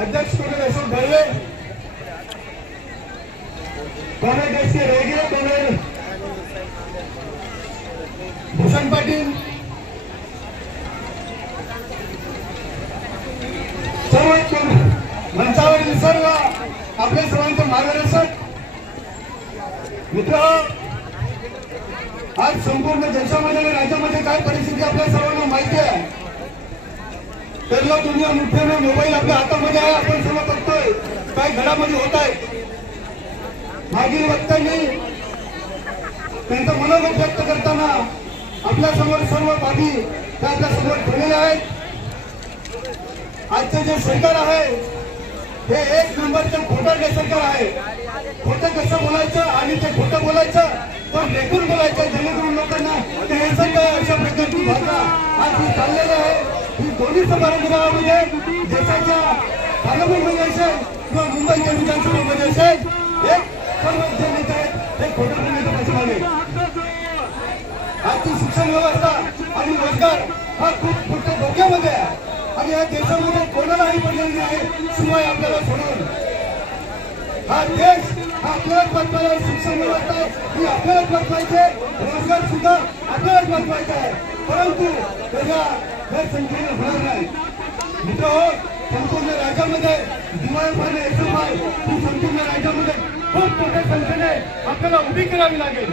अध्यक्ष comrade Ashok Dhale, comrade S K Rege, comrade Bhushan Patil, सर्व मंचावरील सर्व आपल्या सर्वांचे मार्गदर्शक मित्र, आज संपूर्ण देशामध्ये आणि राज्यामध्ये काय परिस्थिती आपल्या सर्वांना माहिती आहे. सर्व दुनिया मुठ्ठीने मोबाईल आपल्या हातामध्ये आहे. आपण सर्व बघतोय काय घडामोडी होत आहे. मागील वक्त्यांनी त्यांचं मनोगत व्यक्त करताना आपल्या समोर सर्व बाबी त्या आपल्या समोर ठेवलेल्या आहेत. आजचे जे सरकार आहे हे एक नंबरचं खोटारडे सरकार आहे. खोटं कसं बोलायचं आणि ते खोटं बोलायचं तर लेखून बोलायचं, जेणेकरून लोकांना ते हेच काय अशा प्रकारची भाषा आज ही चाललेली आहे. ही दोन्ही समारंभामध्ये देशाच्या पार्लमेंटमध्ये असेल किंवा मुंबईच्या विधानसभेमध्ये असेल, एक सर्व जे नेते आहेत हे खोटं बोलण्याचं पक्षाने आजची शिक्षण व्यवस्था आणि रोजगार हा खूप मोठ्या धोक्यामध्ये आहे. आणि या देशामध्ये कोणालाही पर्याय नाही शिवाय आपल्याला सोडून हा देश हा आपल्यालाच बदलायला, शिक्षण व्यवस्था ही आपल्यालाच बदलायचे, रोजगार सुद्धा आपल्यालाच बदलायचा आहे. परंतु त्याच्या गैरसंख्येने होणार नाही. मित्र हो, संपूर्ण राज्यामध्ये दिवाळीमध्ये एसएफआय ही संपूर्ण राज्यामध्ये खूप मोठ्या संख्येने आपल्याला उभी करावी लागेल.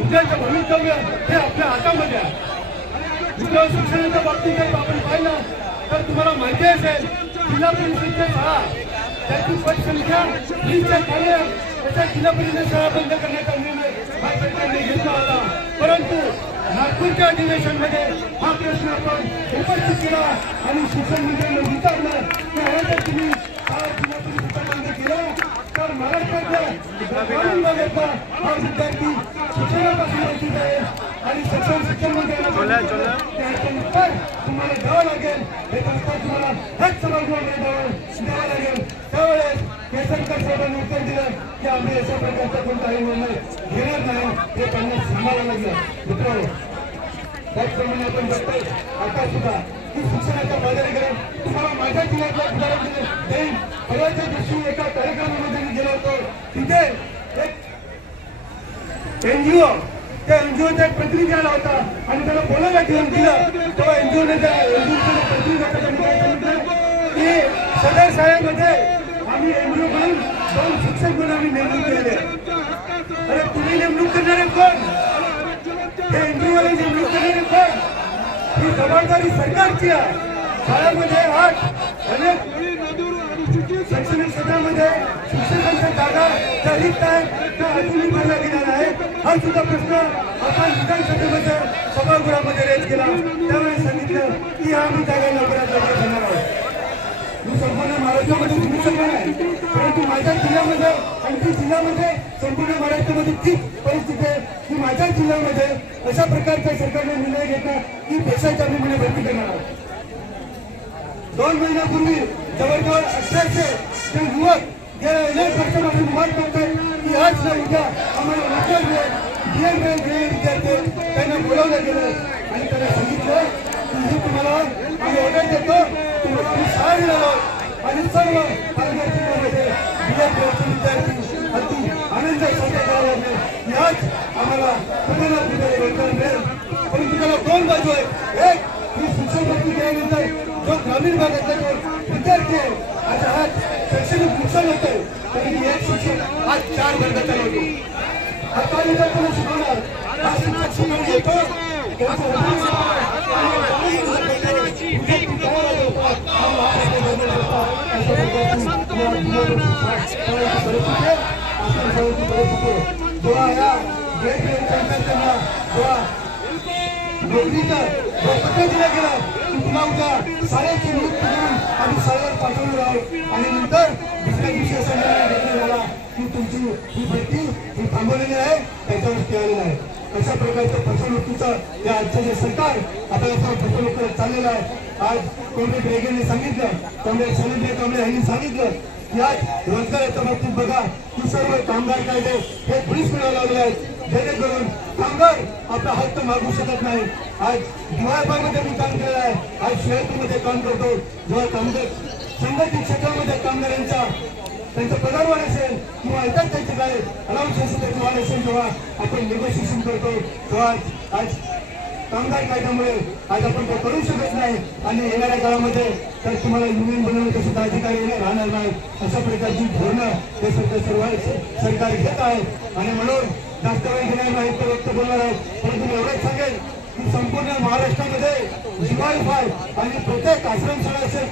उद्याचं भवितव्य हे आपल्या हातामध्ये आहे. मित्र, शिक्षणाच्या बाबतीत जर आपण पाहिलं तर तुम्हाला माहिती असेल जिल्हा परिषदेच्या शाळा त्याची पटसंख्या 20च्या खाली त्याच्या जिल्हा परिषद शाळा बंद करण्याचा निर्णय भारत सरकारने घेतला होता. परंतु नागपूरच्या अधिवेशनमध्ये हा प्रश्न आपण उपस्थित केला आणि शिक्षण मंत्र्यांना विचारलं की जर तुम्ही शाळा जिल्हा परिषद बंद केला तर महाराष्ट्रातल्या ग्रामीण भागातला हा विद्यार्थी शिक्षणापासून वंचित आहे आणि शिक्षण मंत्र्यांना तुम्हाला द्यावं लागेल. हे प्रस्ताव तुम्हाला हेच सभागृहामध्ये द्यावं लागेल. त्यावेळेस केसरकर साहेबांनी उत्तर दिलं की आम्ही अशा प्रकारचा कोणताही निर्णय घेणार नाही. हे त्यांना सांगावं लागलं. मित्र, त्याचप्रमाणे आपण बघतोय आता सुद्धा की शिक्षणाच्या बाजारीकरण तुम्हाला माझ्या जिल्ह्यातल्या उदाहरण देईन. परवाच्या दिवशी एका कार्यक्रमामध्ये मी गेलो होतो. तिथे एक एनजीओ त्या एनजीओचा एक प्रतिनिधी आला होता आणि त्याला बोलायला घेऊन दिलं. तेव्हा एनजीओने त्या एनजीओच्या प्रतिनिधी काय सांगितलं की सदर शाळेमध्ये आम्ही एनजीओ म्हणून 2 शिक्षक म्हणून आम्ही नेमणूक केले. अरे तुम्ही नेमणूक करणारे कोण? हे एनजीओला नेमणूक करणारे कोण? ही जबाबदारी सरकारची आहे. शाळेमध्ये आज अनेक शैक्षणिक क्षेत्रामध्ये शिक्षकांच्या जागा ज्या रिक्त आहेत त्या अजूनही भरल्या गेलेल्या आहेत. हा सुद्धा प्रश्न आपण विधानसभेमध्ये सभागृहामध्ये रेज केला. त्यावेळेस सांगितलं की आम्ही जागा लवकरात लवकर घेणार आहोत. मी संपूर्ण महाराष्ट्रामध्ये तुम्ही सगळं नाही, परंतु माझ्या जिल्ह्यामध्ये आणखी जिल्ह्यामध्ये संपूर्ण महाराष्ट्रामध्ये तीच परिस्थिती आहे की माझ्या जिल्ह्यामध्ये अशा प्रकारचा सरकारने निर्णय घेतला की देशाच्या आम्ही भरती करणार आहोत. 2 महिन्यापूर्वी जवळजवळ 1800 ते युवक गेल्या अनेक वर्षापासून वाट बघतात की आज न उद्या आम्हाला रोजगार मिळेल. डीएड मिळेल विद्यार्थी त्यांना बोलावलं गेलं आणि त्यांना सांगितलं की ही तुम्हाला आम्ही ऑर्डर देतो, तुम्हाला आम्ही शाळा मिळालो आणि सर्व जिल्ह्यामध्ये विद्यार्थी अति आनंद साजरा करावा लागेल. याच आम्हाला कुठे ना कुठे रोजगार मिळेल. परंतु त्याला 2 बाजू आहेत. एक ही शिक्षण भरती केल्यानंतर जो ग्रामीण भागातला जो विद्यार्थी आहे आज हा शैक्षणिक नुकसान होत आहे. तरी एक शिक्षक आज 4 वर्ग चालवतो. आता विद्यार्थ्यांना शिकवणार हा शिक्षक शिकवून घेतो. जेव्हा या नोकरीचा पत्र दिला गेला की तुला उद्या शाळेची नियुक्ती करून आम्ही शाळेवर पाठवणार आहोत आणि नंतर दुसऱ्या दिवशी असा निर्णय घेतला झाला की तुमची ही भरती ही थांबवलेली आहे, त्याच्यावरती आलेलं आहे. अशा प्रकारचं फसवणुकीचं या आजचं जे सरकार आपल्याला फसवणूक करत चाललेलं आहे. आज कॉम्रेड रेगेने सांगितलं, कॉम्रेड सलीम कांबळे यांनी सांगितलं की आज रोजगाराच्या बाबतीत बघा की सर्व कामगार कायदे हे पुलिस मिळायला लागले आहेत, जेणेकरून कामगार आपला हक्क मागू शकत नाही. आज दिवाळपामध्ये मी काम केलं आहे, आज शहरामध्ये काम करतो. जेव्हा कामगार संघटित क्षेत्रामध्ये कामगारांचा त्यांचा पगारवाढ असेल किंवा इतर त्यांचे काय अलाउन्स वाढ असेल तेव्हा आपण निगोशिएशन करतो तेव्हा आज कामगार कायद्यामुळे आज आपण ते करू शकत नाही आणि येणाऱ्या काळामध्ये तर तुम्हाला युनियन बनवण्याचा सुद्धा अधिकार राहणार नाही अशा प्रकारची धोरणं हे सरकार घेत आहे आणि म्हणून जास्त वेळ घेणार नाही तर व्यक्त बोलणार आहे परंतु एवढंच सांगेल की संपूर्ण महाराष्ट्रामध्ये जीवायफाय आणि प्रत्येक आश्रमशाळा असेल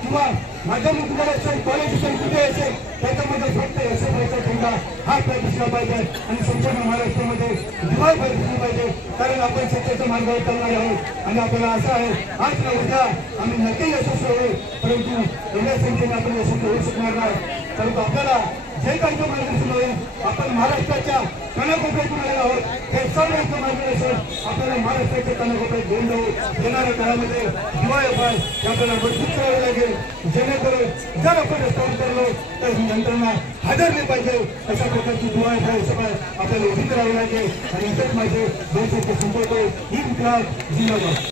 किंवा माध्यमिक विद्यालय असेल कॉलेज असेल कुठे असेल त्याच्यामध्ये फक्त एसएफआयचा झेंडा हा दिसला पाहिजे आणि संपूर्ण महाराष्ट्रामध्ये जीवायफाय दिसली पाहिजे कारण आपण सत्याच्या मार्गावर चालणार आहोत आणि आपल्याला असं आहे आज ना उद्या आम्ही नक्की यशस्वी होईल परंतु एवढ्या संख्येने आपण यशस्वी होऊ शकणार नाही परंतु आपल्याला जे काही मार्गदर्शन होईल आपण महाराष्ट्राच्या कानाकोपऱ्यातून आलेलो आहोत हे सर्व मार्गदर्शन आपल्याला महाराष्ट्राच्या कानाकोपऱ्यात घेऊन जाऊ येणाऱ्या काळामध्ये जीवायफाय आपल्याला मजबूत करावे लागेल जेणेकरून जर आपण रस्त्यावर उतरलो तर ही यंत्रणा हादरली पाहिजे अशा प्रकारची जीवायफाय सगळं आपल्याला उभी करावी लागेल आणि इथेच माझे दोन संपर्क ही जिंदाबाद